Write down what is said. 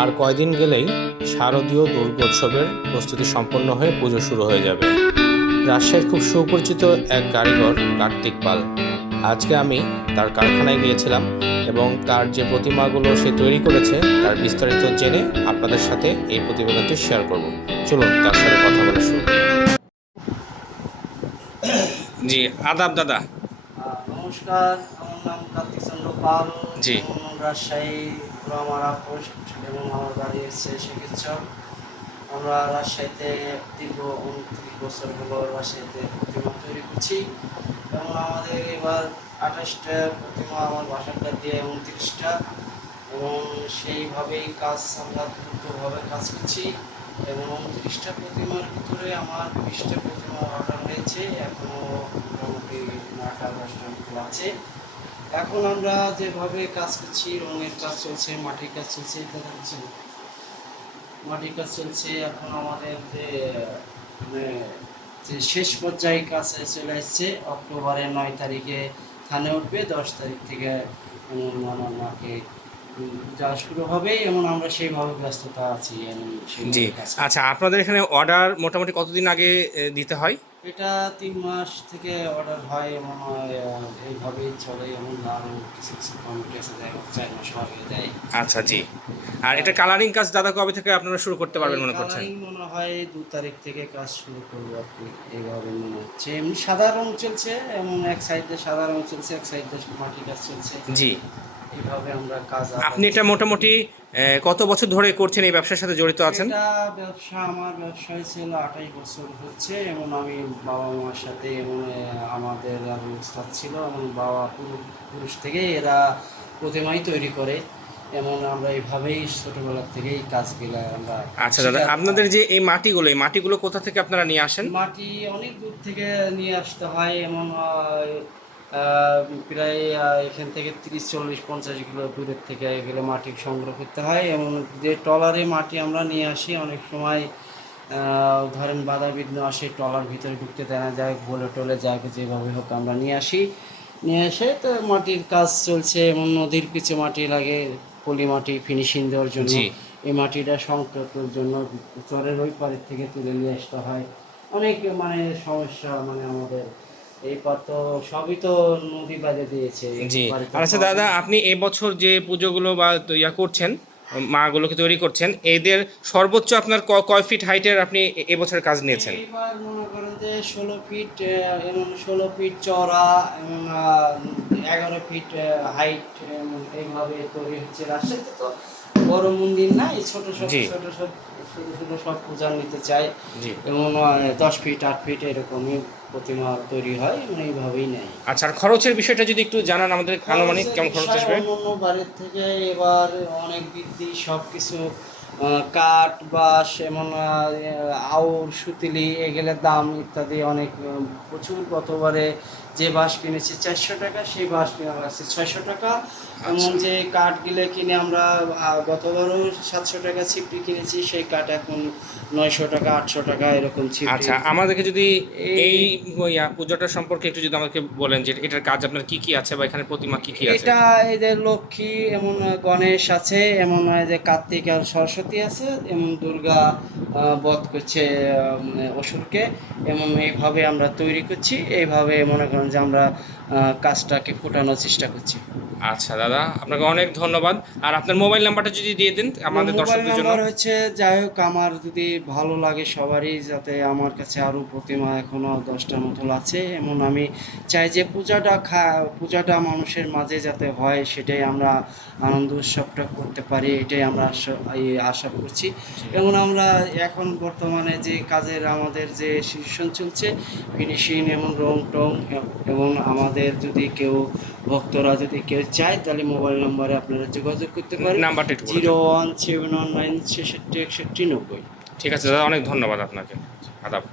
আর কয়দিন গেলেই শারদীয় দুর্গোৎসবের প্রস্তুতি সম্পন্ন হয়ে পুজো শুরু হয়ে যাবে। রাজশাহীর খুব সুপরিচিত এক কারিগর কার্তিক পাল। আজকে আমি তার কারখানায় গিয়েছিলাম এবং তার যে প্রতিমাগুলো সে তৈরি করেছে তার বিস্তারিত জেনে আপনাদের সাথে এই প্রতিবেদনটি শেয়ার করব। চলুন তার সাথে কথা বলা শুরু করি। জি আদাব দাদা। নমস্কার। নাম কার্তিক চন্দ্র পাল জি। রাজশাহী রামারা পোস্ট এবং আমার বাড়ি হচ্ছে চিকিৎসক। আমরা রাজশাহীতে দীর্ঘ উনত্রিশ বছর হলো রাজশাহীতে প্রতিমা তৈরি করছি এবং আমাদের এবার আঠাশটা প্রতিমা আমার বাসাটা দিয়ে উনত্রিশটা এবং সেইভাবেই কাজ আমরা দ্রুতভাবে কাজ করছি এবং উনত্রিশটা প্রতিমার ভিতরে আমার বিশটা প্রতিমা অর্ডার হয়েছে এখনও মোটামুটি নটা দশটার মতো আছে। এখন আমরা যেভাবে কাজ করছি রঙের কাজ চলছে মাটির কাজ চলছে দেখা যাচ্ছে না। মাটির কাজ চলছে এখন আমাদের যে মানে যে শেষ পর্যায়ে কাজ চলে আসছে অক্টোবরের নয় তারিখে থানে উঠবে দশ তারিখ থেকে মাকে উম, শুরু হবে এমন আমরা সেইভাবে ব্যস্ততা আছি জি। আচ্ছা আপনাদের এখানে অর্ডার মোটামুটি কতদিন আগে দিতে হয়? এটা তিন মাস থেকে অর্ডার হয় এমন এইভাবেই চলে এমন আরও কিছু কিছু কমিটি আছে দেয় চার মাস আগে দেয়। আচ্ছা জি। আর এটা কালারিং কাজ দাদা কবে থেকে আপনারা শুরু করতে পারবেন মনে করছেন? মনে হয় দু তারিখ থেকে কাজ শুরু করব আর কি এইভাবে মনে হচ্ছে। এমনি সাদা রং চলছে এমন এক সাইডে সাদা রং চলছে এক সাইডে মাটি কাজ চলছে। জি। এইভাবে আমরা কাজ আপনি এটা মোটামুটি কত বছর ধরে করছেন এই ব্যবসার সাথে জড়িত আছেন? ব্যবসা আমার ব্যবসায় ছিল আঠাশ বছর হচ্ছে এবং আমি বাবা মার সাথে এবং আমাদের উস্তাদ ছিল এবং বাবা পুরু- পুরুষ থেকে এরা প্রতিমাই তৈরি করে এমন আমরা এইভাবেই ছোটবেলা থেকেই কাজগুলো আমরা আচ্ছা দাদা আপনাদের যে এই মাটিগুলো এই মাটিগুলো কোথা থেকে আপনারা নিয়ে আসেন? মাটি অনেক দূর থেকে নিয়ে আসতে হয় এমন প্রায় এখান থেকে তিরিশ চল্লিশ পঞ্চাশ কিলো দূরের থেকে এগুলো মাটি সংগ্রহ করতে হয় এবং যে ট্রলারে মাটি আমরা নিয়ে আসি অনেক সময় ধরেন বাধা বিঘ্ন আসে ট্রলার ভিতরে ঢুকতে দেয় না যায় বলে টলে যায় যেভাবে হোক আমরা নিয়ে আসি। নিয়ে এসে তো মাটির কাজ চলছে এবং নদীর পিছে মাটি লাগে পলি মাটি ফিনিশিং দেওয়ার জন্য। এই মাটিটা সংকটের জন্য চরের ওই পারের থেকে তুলে নিয়ে আসতে হয়। অনেক মানে সমস্যা মানে আমাদের সবই তো নদী বাজে দিয়েছে। জি। আচ্ছা দাদা আপনি এবছর যে পুজোগুলো বা ইয়া করছেন মাগুলোকে তৈরি করছেন এদের সর্বোচ্চ আপনার কয় ফিট হাইটের আপনি এবছর কাজ নিয়েছেন? এইবার মনে করেন যে ষোলো ফিট এমন ষোলো ফিট চওড়া এমন এগারো ফিট হাইট এইভাবে তৈরি হচ্ছে রাজশাহীতে তো। বড় মন্দির নাই ছোট ছোট। ছোট ছোট ছোট সব পূজা নিতে চায়। এবং দশ ফিট আট ফিট এরকমই প্রতিমা তৈরি হয় মানে এইভাবেই নেয়। আচ্ছা আর খরচের বিষয়টা যদি একটু জানান আমাদের আনুমানিক কেমন খরচ আসবে? অন্য বাড়ির থেকে এবার অনেক বৃদ্ধি সব কিছু কাঠ বাঁশ এমন আউর সুতিলি এগুলোর দাম ইত্যাদি অনেক প্রচুর গতবারে যে বাঁশ কিনেছি চারশো টাকা সেই বাঁশ কিনা লাগছে ছয়শো টাকা এমন যে কাঠগুলো কিনে আমরা গতবারও সাতশো টাকা ছিপটি কিনেছি সেই কাঠ এখন নয়শো টাকা আটশো টাকা এরকম ছিপটি। আচ্ছা আমাদেরকে যদি এই- পুজোটা সম্পর্কে একটু যদি আমাকে বলেন যে এটার কাজ আপনার কি কি আছে বা এখানে প্রতিমা কি কি আছে? এটা এই যে লক্ষ্মী এমন গণেশ আছে এমন যে কার্তিক আর সরস্বতী আছে এবং দুর্গা বধ করছে অসুরকে এবং এইভাবে আমরা তৈরি করছি এইভাবে মনে করেন যে আমরা কাজটাকে ফোটানোর চেষ্টা করছি। আচ্ছা দাদা আপনাকে অনেক ধন্যবাদ। আর আপনার মোবাইল নাম্বারটা যদি দিয়ে দেন আমাদের দর্শকদের জন্য। নাম্বার হচ্ছে যাই হোক আমার যদি ভালো লাগে সবারই যাতে আমার কাছে আরও প্রতিমা এখনও দশটার মতো আছে। এমন আমি চাই যে পূজাটা খা পূজাটা মানুষের মাঝে যাতে হয় সেটাই আমরা আনন্দ উৎসবটা করতে পারি এটাই আমরা আশা- আশা করছি। এবং আমরা এখন বর্তমানে যে কাজের আমাদের যে সিচুয়েশন চলছে ফিনিশিং এবং রং টং এবং আমাদের যদি কেউ ভক্তরা যদি কেউ চায় তাহলে মোবাইল নম্বরে আপনারা যোগাযোগ করতে পারেন। নাম্বারটা zero one seven one nine ছেষট্টি একষট্টি নব্বই ঠিক আছে দাদা অনেক ধন্যবাদ আপনাকে। আদাব।